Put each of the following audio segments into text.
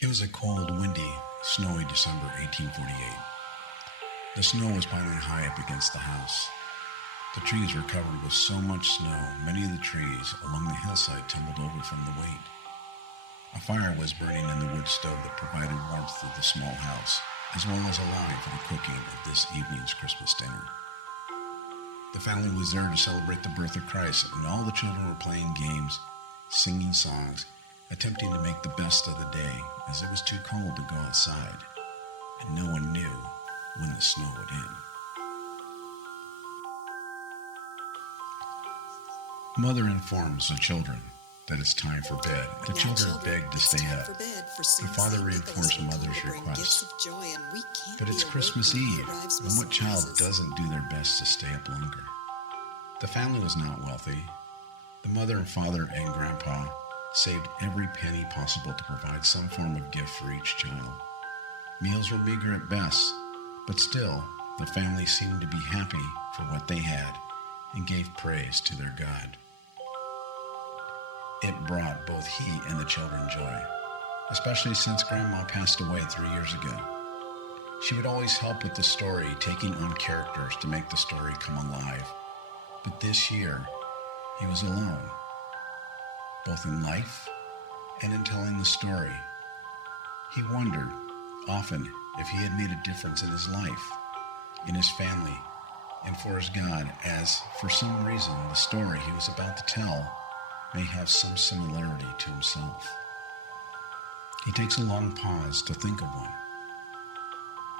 It was a cold, windy, snowy December 1848. The snow was piling high up against the house. The trees were covered with so much snow, many of the trees along the hillside tumbled over from the weight. A fire was burning in the wood stove that provided warmth to the small house, as well as allowing for the cooking of this evening's Christmas dinner. The family was there to celebrate the birth of Christ, and all the children were playing games, singing songs, attempting to make the best of the day, as it was too cold to go outside, and no one knew when the snow would end. Mother informs the children that it's time for bed. The children beg to stay up. The father reinforced Mother's request. But it's Christmas Eve, and what child doesn't do their best to stay up longer? The family was not wealthy. The mother and father and grandpa saved every penny possible to provide some form of gift for each child. Meals were meager at best, but still, the family seemed to be happy for what they had and gave praise to their God. It brought both he and the children joy, especially since Grandma passed away 3 years ago. She would always help with the story, taking on characters to make the story come alive. But this year, he was alone, both in life and in telling the story. He wondered often if he had made a difference in his life, in his family, and for his God, as for some reason the story he was about to tell may have some similarity to himself. He takes a long pause to think of one,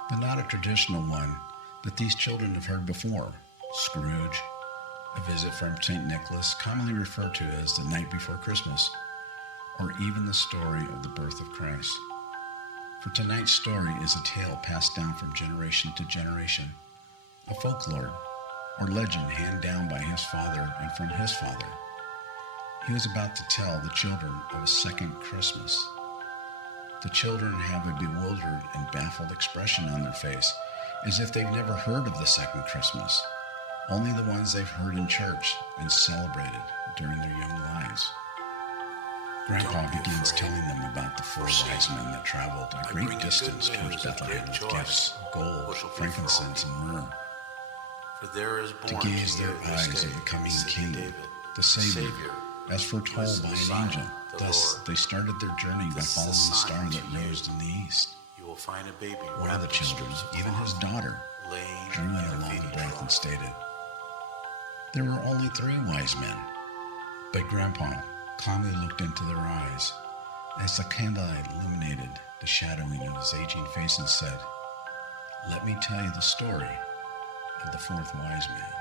but not a traditional one that these children have heard before. Scrooge, A Visit from St. Nicholas, commonly referred to as The Night Before Christmas, or even the story of the birth of Christ. For tonight's story is a tale passed down from generation to generation, a folklore or legend handed down by his father and from his father. He was about to tell the children of a second Christmas. The children have a bewildered and baffled expression on their face, as if they've never heard of the second Christmas, only the ones they've heard in church and celebrated during their young lives. Grandpa begins telling them about the four wise men that traveled a great distance towards Bethlehem with gifts, gold, frankincense, and myrrh, to gaze their eyes of the coming King, the Savior, as foretold by an angel. Thus, they started their journey by following the star that rose in the east. One of the children, even his daughter, drew in a long breath and stated, "There were only 3 wise men." But Grandpa calmly looked into their eyes as the candlelight illuminated the shadowing of his aging face and said, "Let me tell you the story of the fourth wise man."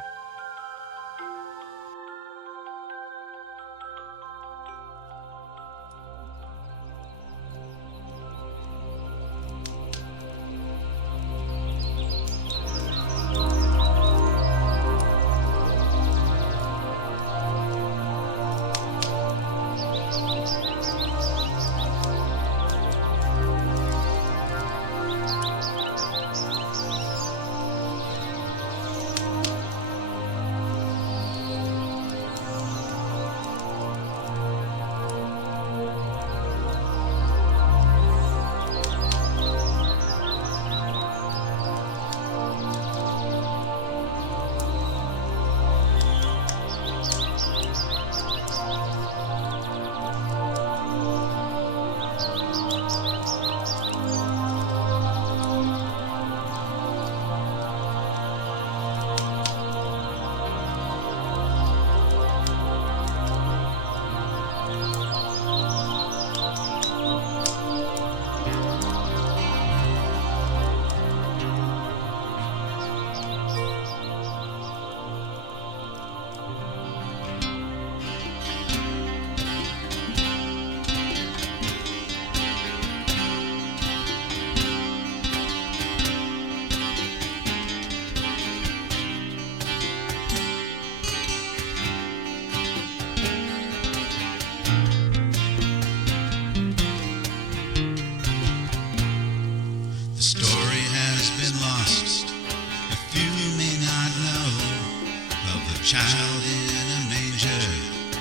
Child in a manger,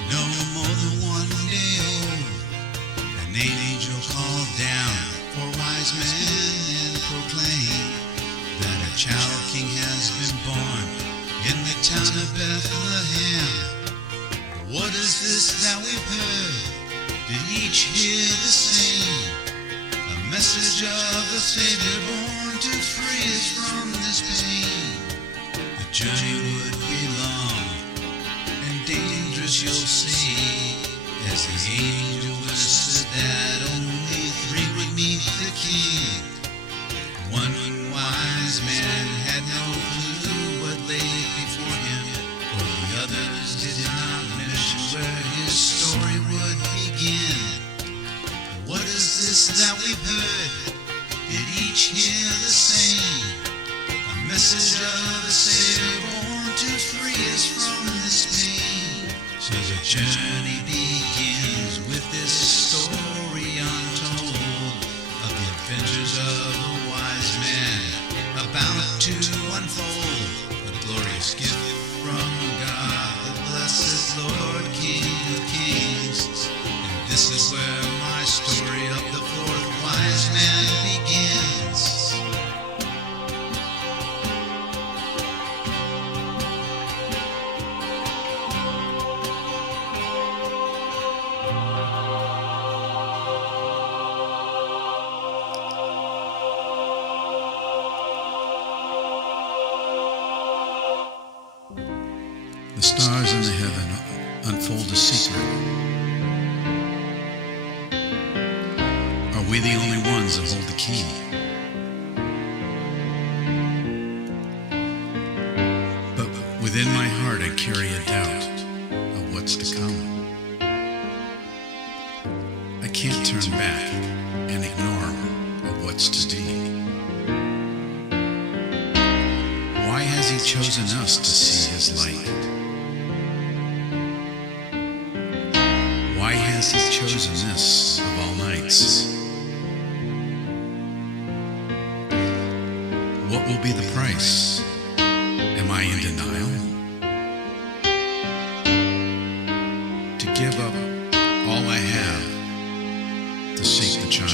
no more than 1 day old, and angel called down four wise men and proclaimed that a child king has been born in the town of Bethlehem. What is this that we've heard? Did each hear the same? A message of a Savior born to free us from this pain. The journey would be long and dangerous, you'll see, as the angel whispered that only three would meet the king. One wise man had no clue what lay before him, for the others did not mention where his story would begin. What is this that we've heard? Did each hear the same? A message of a Savior born to free us from this pain. So the journey begins with this story untold of the adventures of a wise man about to unfold a glorious gift from God, the blessed Lord, King of Kings. And this is where my story of the fourth wise man begins. The stars in the heaven unfold a secret. Are we the only ones that hold the key? But within my heart I carry a doubt of what's to come. I can't turn back and ignore of what's to be. Why has he chosen us to see his light? Why has he chosen this of all nights? What will be the price? Am I in denial? To give up all I have to seek the child.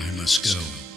I must go.